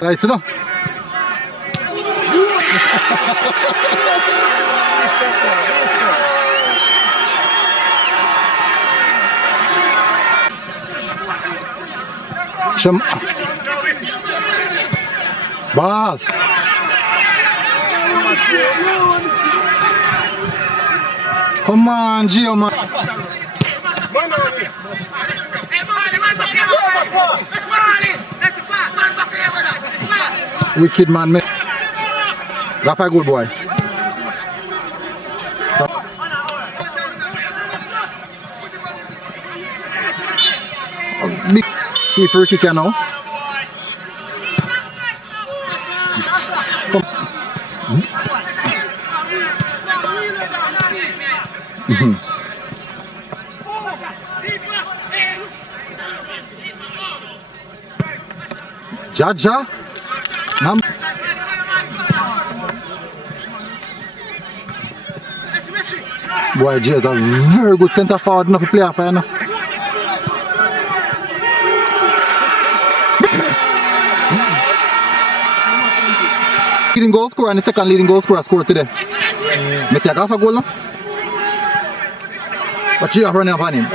Right, sit down. Ball. Come on, Gio, man. Wicked man, that's a good boy. So, big see free kick here now. Jaja. Boy, Jay is a very good centre forward enough to play off now. Leading goal scorer and the second leading goal scorer scored today. Messi a half a goal now. But Jay have running up on him.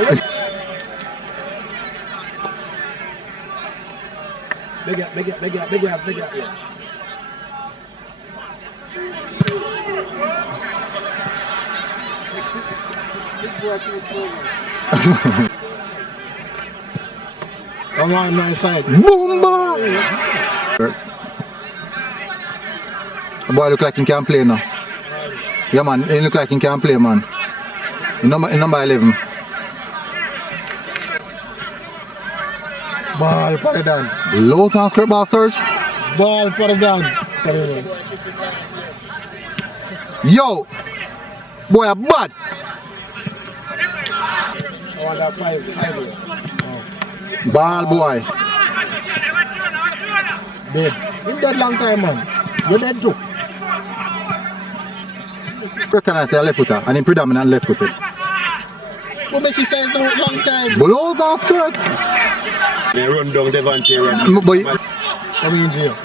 Big up, yeah. Come on, my side. Boomba! The boy look like he can play now. Yeah, man, he look like he can play, man. In number 11. Ball for the down. Low sound script ball search. Ball for the down. Yo! Boy, a bad. I want that five. Ball boy. Dead. You dead long time, man. You dead too. Recognize a left footer and in predominant left footed. What Messi says no long time. Below sound skirt. They run down Devante run. Boy. Come in jail.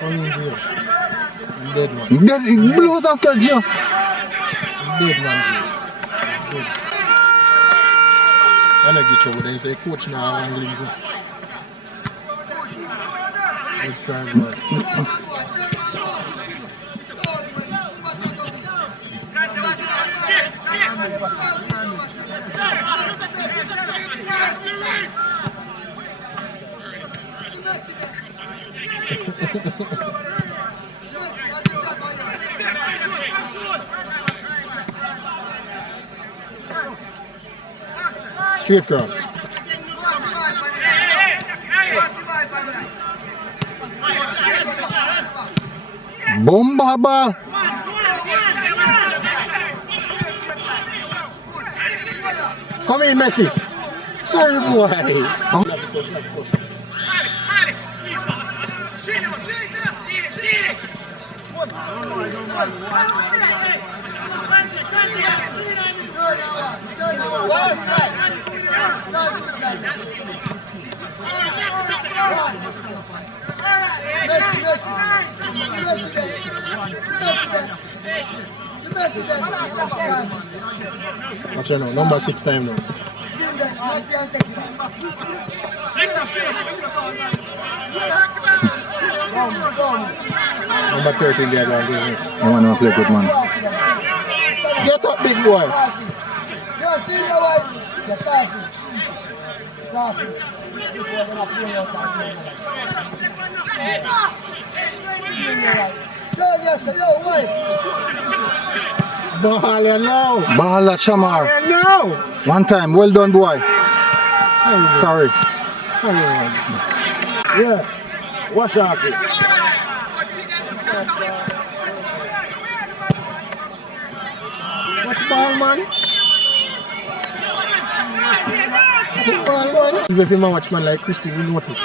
I'm dead, man. Dead. Below sound skirt, Joe. Dead, man. I don't get trouble. They say coach now angling. Let's try, boy. Straight cross. Bomba ball. Come in, Messi. Sorry, boy. Watch out now, number 6 time now. Number 13 there, going to I want to play good, man. get up, big boy. Ball now. Ball at Shamar. No. One time. Well done, boy. Sorry. Man. Yeah. Watch out. Watch ball, man. Watch ball, man. If you watch man like Christy, we notice.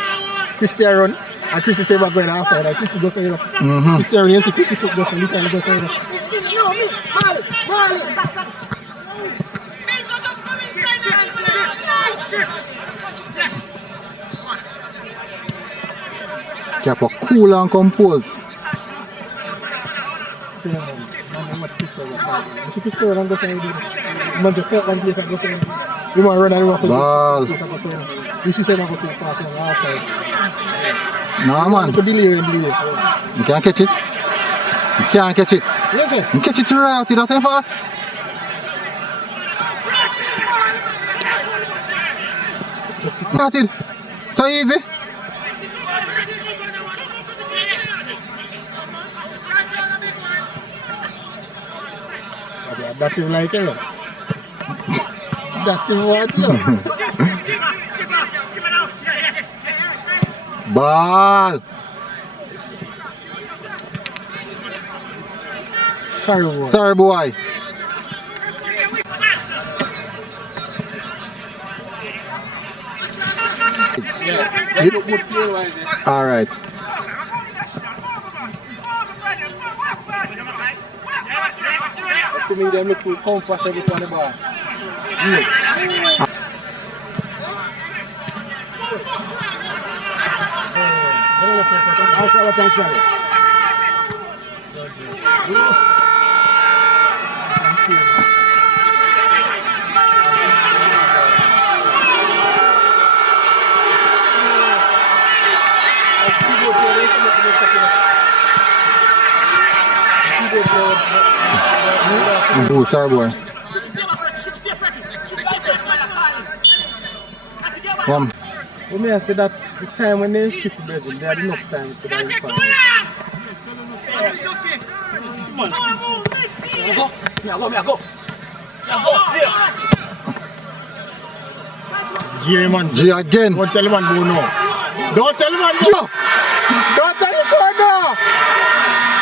Christy run And Chrissy say back going outside, and Chrissy just say, Chrissy already see Chrissy put just a little and just say, Keep a cool and compose. Ball. This is not too fast on the outside. No man. You can't catch it. You can't catch it. Yes, sir. You catch it right, you don't say fast. Started. So easy. That's him like it. That's him what? Ball. Sorry boy. Sorry boy. All right. To me, they make you comfortable on the ball. Oh, sorry boy. Come. Well, me I say that the time when they shift bedroom, they had enough time to buy the fan. G man. G again. Don't tell man go no. Don't tell man go. Don't tell him go no.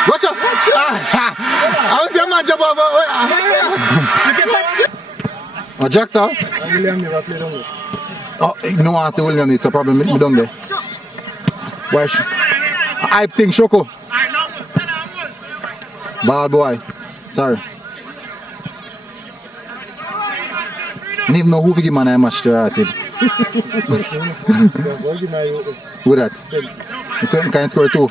Watch out. I was your man jump over. Oh, Jackson. William never played on it. Oh, no one say William, it's a problem. Me down there. Why? I think Shoko. Bad boy. Sorry. I don't even know who give man I match started. Who that? You can score two.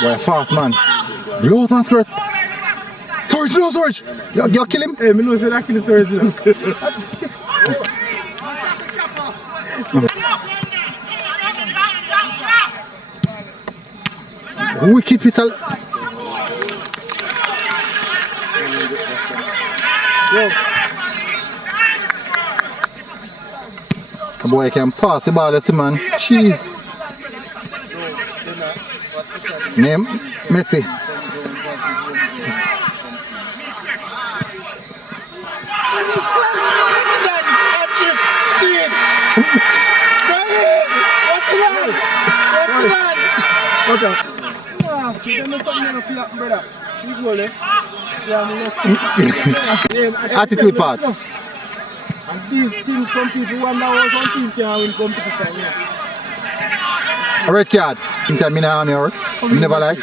Boy, fast man. Blows and skirt. Storage, no storage. You kill him. Hey, me know say that kill storage. Wicked pistol. A boy can pass the ball, let's see man. Jeez. Name Messi. Attitude part. And these things, some people wonder how some team can win competition. A red card. Think that me not on your you never like.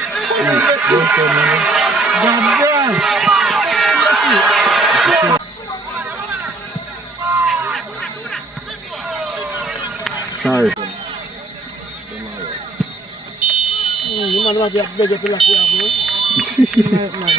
Sorry. You man want to beg you to lock you up, man.